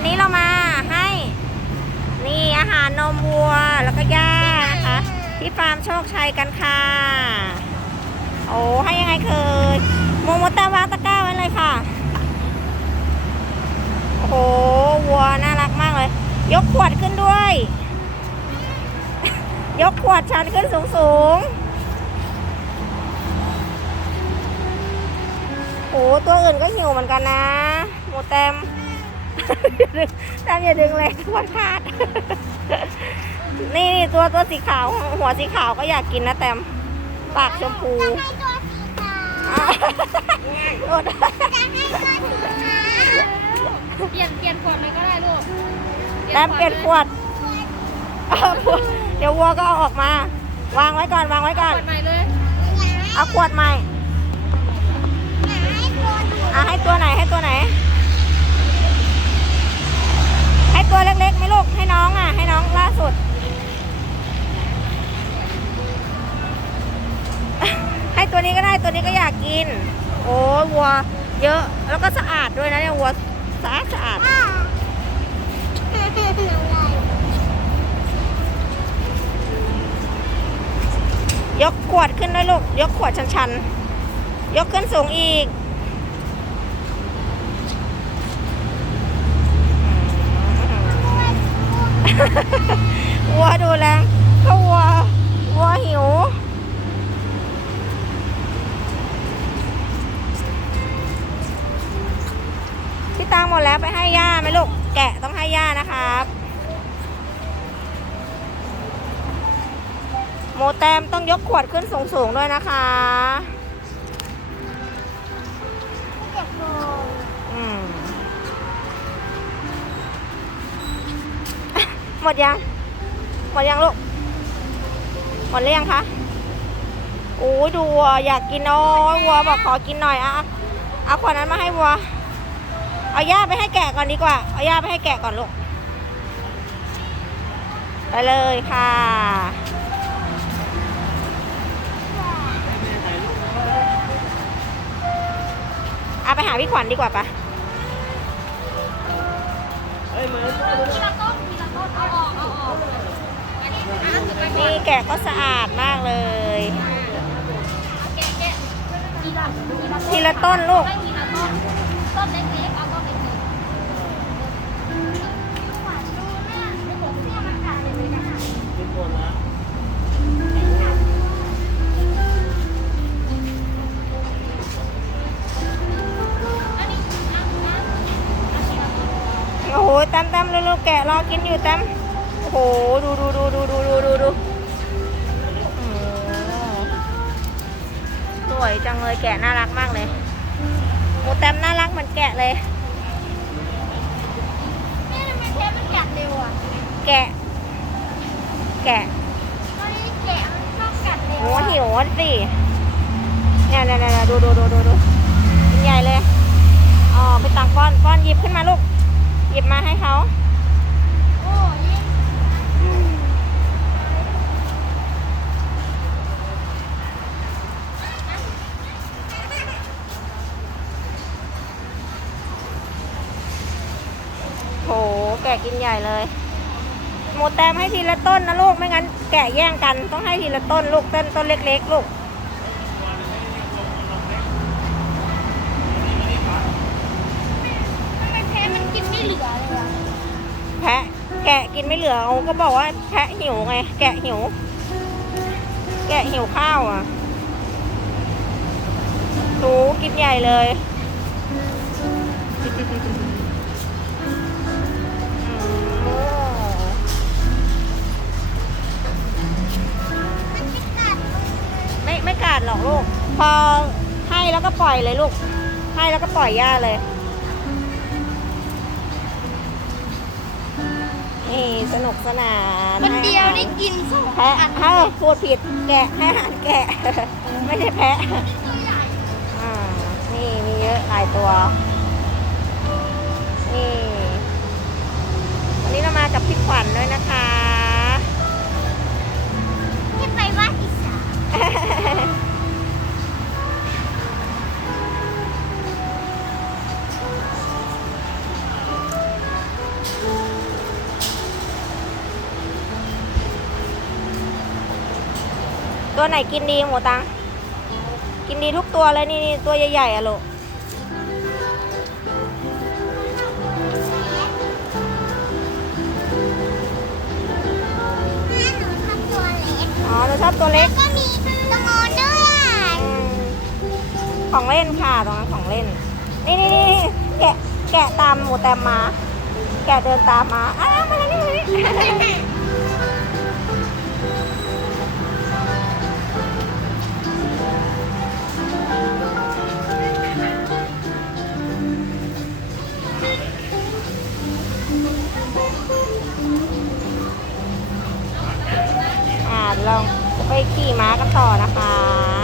วันนี้เรามาให้ นี่อาหารนมวัวแล้วก็หญ้านะคะ ที่ฟาร์มโชคชัยกันค่ะ โอ้ให้ยังไงเคยโมโมตาวาตะก้าไว้เลยค่ะ โอ้โหวัวน่ารักมากเลย ยกขวดขึ้นด้วย ยกขวดชันขึ้นสูงสูงโอ้ตัวอื่นก็หิวเหมือนกันนะ หมูแตม ตมอย่าดึงเลยขวดขาด นี่นี่ตัวตัวสีขาว หัวสีขาวก็อยากกินนะแตมปากชมพูจะให้ตัวสีขาวอะอดจะให้ตัวสีขาวเปลี่ยนเปลี่ยนขวดเลยก็ได้ลูกแตมเปลี่ยนขวดเอาเดี๋ยววัวก็เอาออกมา วางไว้ก่อนวางไว้ก่อน ขวดใหม่เลย เอาขวดใหม่อยากให้ตัวสีอะให้ตัวไหนให้ตัวไหน ให้ ตัวเล็กๆไหมลูก ให้น้องอะ ให้น้องล่าสุด ให้ตัวนี้ก็ได้ตัวนี้ก็อยากกิน โอ้วัว เยอะแล้วก็สะอาดด้วยนะเนี่ยวัวสะอาดสะอาดยกขวดขึ้นด้วยลูก ยกขวดชันๆ ยกขึ้นสูงอีก ดแล้วไปให้ย่าไหมลูก แกะต้องให้ย่านะครับ โมแตมต้องยกขวดขึ้นสูงๆด้วยนะคะเจ็บโบอืมหมดยัง หมดยังลูก หมดหรือยังคะโอ้ยดูวัวอยากกินน้อยวัวบอกขอกินหน่อยอะเอาขวดนั้นมาให้วัว เอาย่าไปให้แกะก่อนดีกว่า เอาย่าไปให้แกะก่อนลูก ไปเลยค่ะ เอาไปหาพี่ขวัญดีกว่าปะทีละต้นทีละต้นเอาออกเอาออกอันนี้อันนั้นคือไปก่อนนี่แกะก็สะอาดมากเลย แกะแกะทีละทีละต้นลูก ไม่ทีละต้นต้นเล็กๆ โอ้โหแต้มแต้มเร็วๆแกะรอกินอยู่แต้มโอ้โห ดูดูดูดูดูดูดูดูอืมสวยจังเลยแกะน่ารักมากเลยหมูแต้มน่ารักเหมือนแกะเลยแม่ทำไมเทปมันกัดเร็วอะแกะ แกะตอนนี้แกะมันชอบกัดเร็วโอ้อะหิวอะสิเนี่ยเนี่ยเนี่ยดูดูดูดูดูกินใหญ่เลย อ๋อ ไปตักป้อน ป้อนหยิบขึ้นมาลูก หยิบมาให้เขา โอ้ยิ่ง โห แกะกินใหญ่เลย หมูแตมให้ทีละต้นนะลูก ไม่งั้นแกะแย่งกัน ต้องให้ทีละต้นลูกต้นต้นเล็กๆลูกทำไมเทปมันกินไม่เหลือเลยอะแพะแกะกินไม่เหลือเอาก็บอกว่าแพะหิวไง แกะหิว แกะหิวข้าวอะหนูกินใหญ่เลย แล้วก็ปล่อยเลยลูก ให้แล้วก็ปล่อยย่าเลย นี่สนุกสนานมันให้เดียวอาหารได้กินสองแพะเฮ้ยพูดผิดแกะให้อาหารแกะ ไม่ใช่แพะตัวใหญ่อ่านี่มีเยอะหลายตัว นี่วันนี้เรามากับพี่ขวัญ ตัวไหนกินดีหมูตัง กินดีทุกตัวเลยนี่นี่ตัวใหญ่ๆอะลูกแม่หนูชอบตัวเล็กอ๋อหนูชอบตัวเล็ก ก็มีตัวงอนด้วยอืมของเล่นค่ะตรงนั้นของเล่น นี่นี่นี่แกะแกะตามหมูแตมมา แกะเดินตามมาอ้าวมาแล้วนี่มาแล้ว เราไปขี่ม้ากันต่อนะคะ